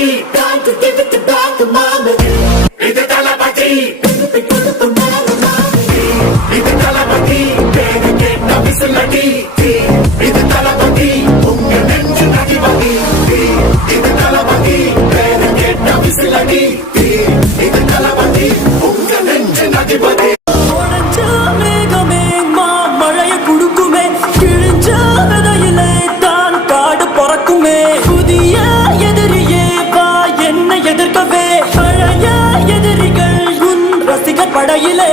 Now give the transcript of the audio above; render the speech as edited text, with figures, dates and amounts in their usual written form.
Time to give it back to mama. இது தளபதி இது தளபதி பேரு கேட்ட விசிலடி இது தளபதி உங்க நெஞ்சு அதிபதி இது தளபதி பேரு கேட்ட விசிலடி இது தளபதி உங்க நெஞ்சு அதிபதி புதிய எதிரியே வா என்னை எதிர்க்கவே பழைய எதிரிகள் உன் ரசிகர் படையிலே